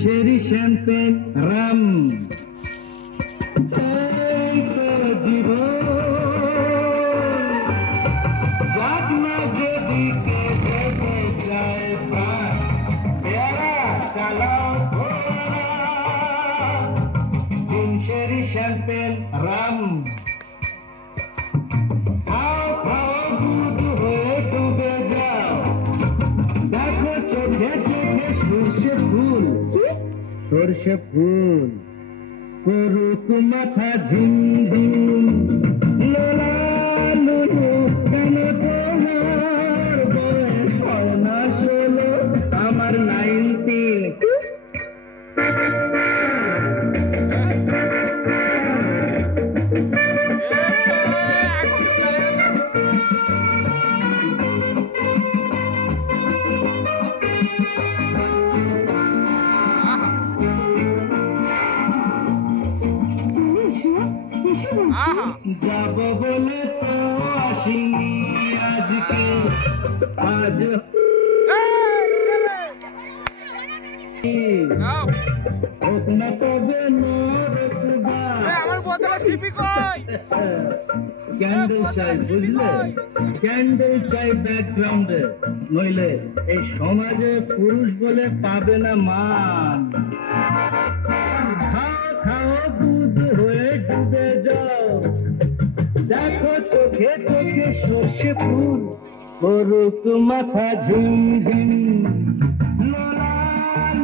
Sherry champagne rum. Hey, so জীবন যাক না যেদিকে যেতে চায় প্রাণ, পেয়ারা চালাও ঘোড়া। Sherry champagne rum. খাও খাও দুধ হয়ে ডুবে যাও, দেখো চোখে চোখে সর্ষে ফুল। সর্ষে ফুল করুক মাথা ঝিমঝিম, লোলা লুলু কেন তোমার বয়স হয় না 16, আমার 19। যাব বলে তো আসিনি আজকে, আজ হোক না তবে আমার বোতলে সিপি কই? ক্যান্ডেল চাই, বুঝলে? ক্যান্ডেল চাই ব্যাকগ্রাউন্ডে, নইলে এই সমাজে পুরুষ বলে পাবে না মান। খাও খাও দুধ হয়ে ডুবে যাও, দেখো চোখে চোখে সর্ষে ফুল করুক মাথা ঝিমঝিম, লোলা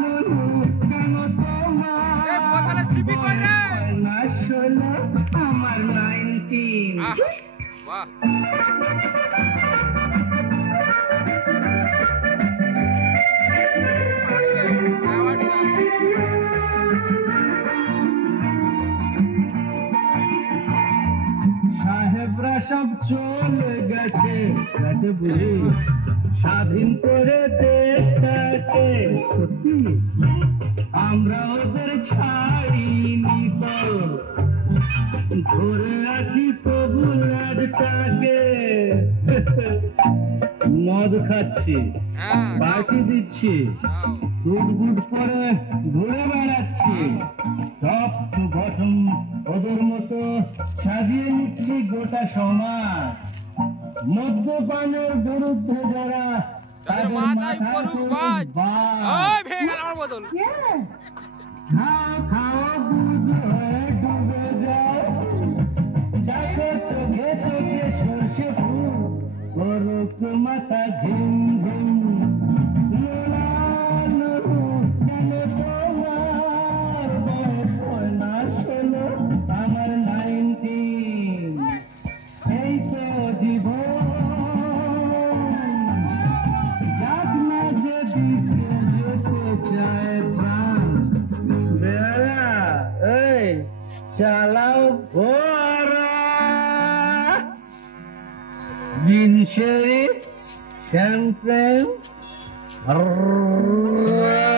লুলু কেন তোমার বোতলে সিপি কই রে? না 16, আমার 19। বাহ সাহেবরা সব চলে গেছে, বুঝি স্বাধীন করে দেশটাকে। সত্যি আমরা ওদের ছাড়িনি তো, ধরে আছি তবু লাডটাকে। মদ খাচ্ছি, পার্টি দিচ্ছি, গুট করে ঘুরে বেড়াচ্ছি, সব গঠন ওদের মতো সাজিয়ে নিচ্ছি গোটা সমাজ। মদ্যপানের বিরুদ্ধে যারা তাদের মাথায় পড়ুক বাজ। ওই ভেঙে গেল আমার বোতল। খাও খাও দুধ হয়ে ডুবে যাও, দেখো চোখে চোখে সর্ষে ফুল করুক মাথা ঝিমঝিম, লোলা লুলু কেন তোমার বয়স হয় না 16, আমার 19। এই তো জীবন যাক না যেদিকে যেতে চায় প্রাণ, বেড়া এই চালাও ঘোড়া। Sherry champagne rum.